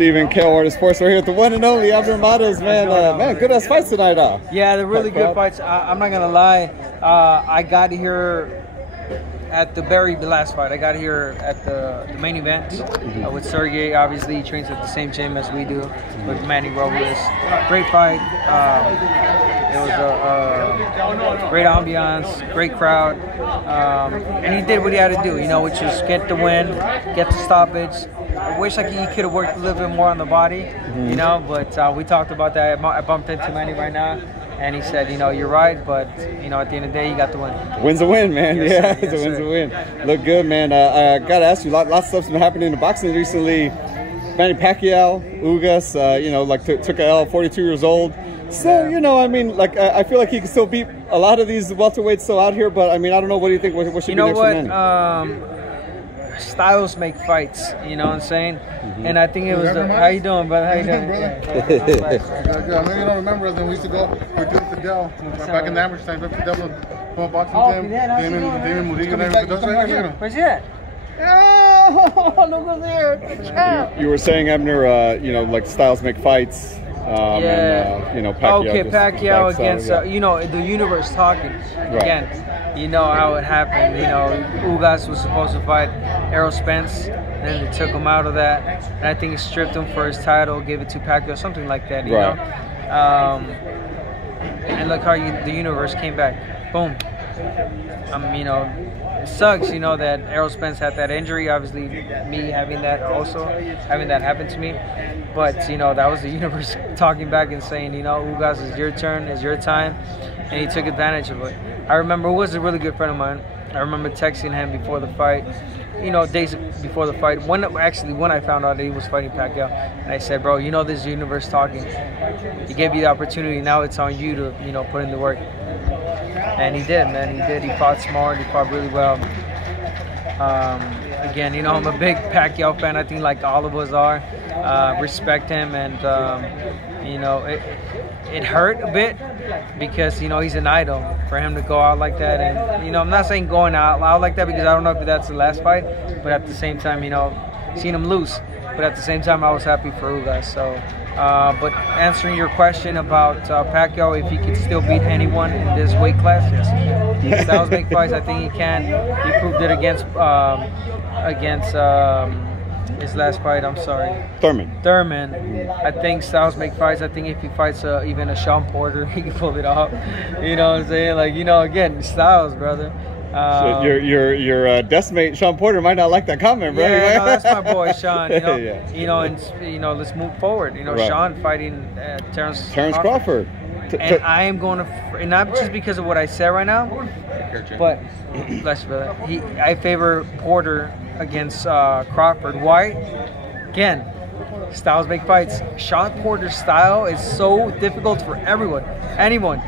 Steven, KO Artist Sports. We're here with the one and only Abner MARES, man. Man, good ass fights tonight, Yeah, they're really good fights. I'm not gonna lie. I got here at the last fight. I got here at the main event with Sergey. Obviously, he trains at the same gym as we do with Manny Robles. Great fight. It was a great ambiance, great crowd, and he did what he had to do, you know, which was get the win, get the stoppage. I wish he could have worked a little bit more on the body, you know, but we talked about that. I bumped into Manny right now, and he said, you know, you're right, but, you know, at the end of the day, you got the win. Win's a win, man. Yes, yeah, yes, it's a win's a win. Look good, man. I got to ask you, lots of stuff's been happening in the boxing recently. Manny Pacquiao, Ugas, you know, like took a L, 42 years old. So, you know, I mean, like, I feel like he can still beat a lot of these welterweights still out here, but, I mean, I don't know. What do you think? What should be next for Manny? Styles make fights, you know what I'm saying? And I think it was how you doing, brother? How you doing? Good. I know you don't remember us, and we used to go with Fidel back in the amateur time. Fidel was boxing gym. Damon Murillo and everything. Where's he at? Oh, look over there. You were saying, Abner, you know, like Styles make fights. And, you know, Pacquiao. Okay, Pacquiao against, you know, the universe talking. Again, you know how it happened. You know, Ugas was supposed to fight Errol Spence, then they took him out of that. And I think he stripped him for his title, gave it to Pacquiao, something like that, you know? And look how the universe came back. Boom. You know, it sucks, you know, that Errol Spence had that injury. Obviously, me having that happen to me. But, you know, that was the universe talking back and saying, you know, Ugas, it's your turn, it's your time. And he took advantage of it. I remember, he was a really good friend of mine. I remember texting him before the fight, you know, days before the fight. When I found out that he was fighting Pacquiao, and I said, bro, you know, this universe talking. He gave you the opportunity. Now it's on you to, you know, put in the work. And he did, man. He did. He fought smart. He fought really well. Again, you know, I'm a big Pacquiao fan. I think like all of us are. Respect him, and you know, it hurt a bit because, you know, he's an idol. For him to go out like that, and, you know, I'm not saying going out like that because I don't know if that's the last fight, but at the same time, you know, seeing him lose. But at the same time, I was happy for Ugas. So, but answering your question about Pacquiao, if he could still beat anyone in this weight class, yes, he can. Styles make fights. I think he can. He proved it against his last fight. I'm sorry, Thurman. I think Styles make fights. I think if he fights even a Sean Porter, he can pull it off. You know what I'm saying? Like, you know, again, Styles, brother. So your deskmate Sean Porter might not like that comment, bro. Yeah, no, that's my boy Sean. You know, you know, and you know, let's move forward. You know, Sean fighting Terrence Crawford. And I am going to, and not just because of what I said right now, but bless you, brother. I favor Porter against Crawford. Why? Again, styles make fights. Sean Porter's style is so difficult for anyone.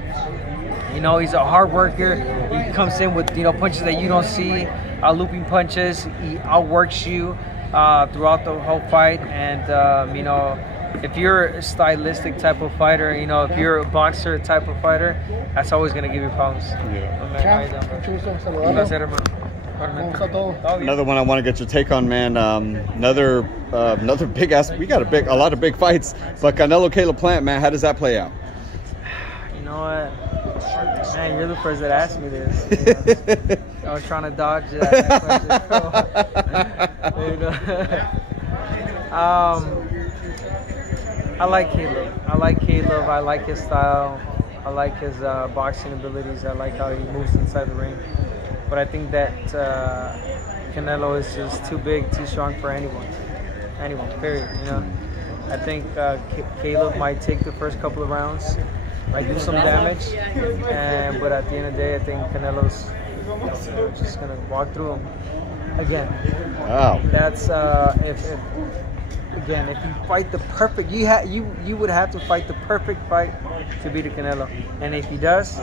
You know, he's a hard worker. He comes in with, you know, punches that you don't see, looping punches. He outworks you throughout the whole fight. And, you know, if you're a stylistic type of fighter, you know, if you're a boxer type of fighter, that's always going to give you problems. Another one I want to get your take on, man. Another big ass. We got a lot of big fights. But Canelo Plant, man, how does that play out? You know what? Man, you're the first that asked me this. I was trying to dodge that question. You know? I like Caleb. I like his style. I like his boxing abilities. I like how he moves inside the ring. But I think that Canelo is just too big, too strong for anyone, period. You know, I think Caleb might take the first couple of rounds, might do some damage, but at the end of the day, I think Canelo's just gonna walk through him again. Wow. That's if you fight the perfect, you would have to fight the perfect fight to beat a Canelo, and if he does,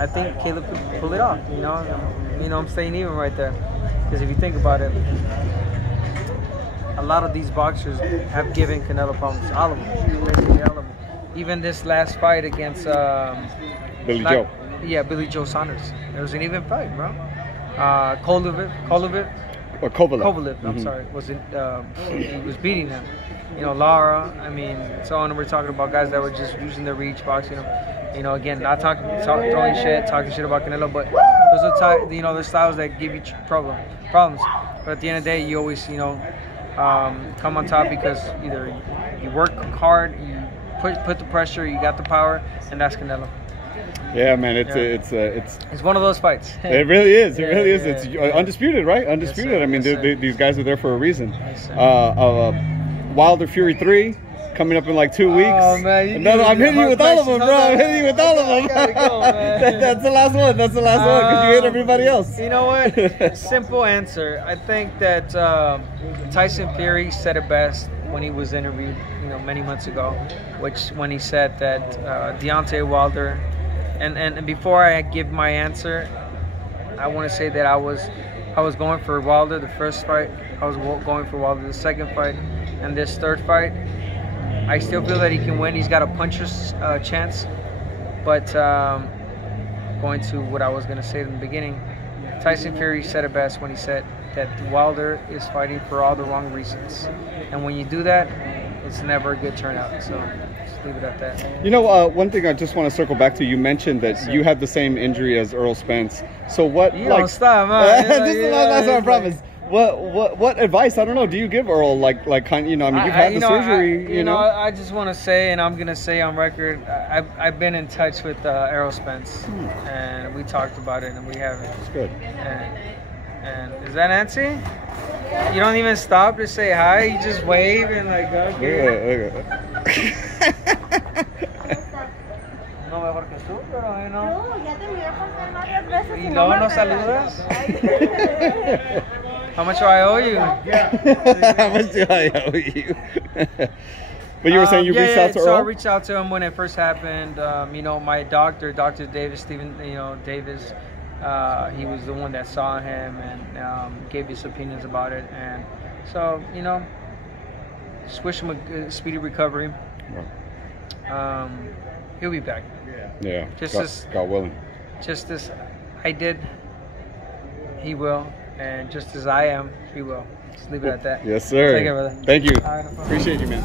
I think Caleb could pull it off. You know, I'm staying even right there, because if you think about it, a lot of these boxers have given Canelo problems. All of them, basically all of them. Even this last fight against Billy Joe. Yeah, Billy Joe Saunders. It was an even fight, bro. Kolovit. Kovalev, I'm sorry, he was beating him. You know, Lara, I mean, so on. We're talking about guys that were just using their reach, boxing him. You know, again, not throwing shit, talking shit about Canelo, but those are the styles that give you problems. But at the end of the day, you always, you know, come on top because either you work hard, you put the pressure, you got the power, and that's Canelo. Yeah, man, it's one of those fights. It really is. It really is. It's undisputed, right? Undisputed. Yes, I mean, these guys are there for a reason. Yes, Wilder Fury 3 coming up in like 2 weeks. Oh man, I'm hitting you with all of them, bro. I'm hitting you with all of them. That's the last one. That's the last one because you hit everybody else. You know what? Simple answer. I think that Tyson Fury said it best when he was interviewed, you know, many months ago, when he said that Deontay Wilder. And before I give my answer, I want to say that I was going for Wilder the first fight. I was going for Wilder the second fight, and this third fight, I still feel that he can win. He's got a puncher's chance. But going to what I was going to say in the beginning, Tyson Fury said it best when he said that Wilder is fighting for all the wrong reasons, and when you do that, it's never a good turnout. So. Leave it at that. You know, one thing I just want to circle back to. You mentioned that you had the same injury as Earl Spence. So what? You don't stop, man. This is the last one, I promise. What advice? I don't know. Do you give Earl like kind? You know, I mean, you've had the surgery. You know, I just want to say, and I'm gonna say on record, I've been in touch with Earl Spence, and we talked about it, and we haven't. That's good. And is that Nancy? You don't even stop to say hi. You just wave and like, okay. No mejor que tú, pero you know. No, ya te miré pasar varias veces y luego no saludas. How much do I owe you? How much do I owe you? But you were saying you reached out to Earl? So I reached out to him when it first happened. You know, my doctor, Dr. Davis, Davis, he was the one that saw him and gave his opinions about it. And so, you know, just wish him a speedy recovery. He'll be back. Yeah. God willing. Just as I did, he will. And just as I am, he will. Just leave it at that. Yes, sir. Take care, brother. Thank you. Appreciate you, man.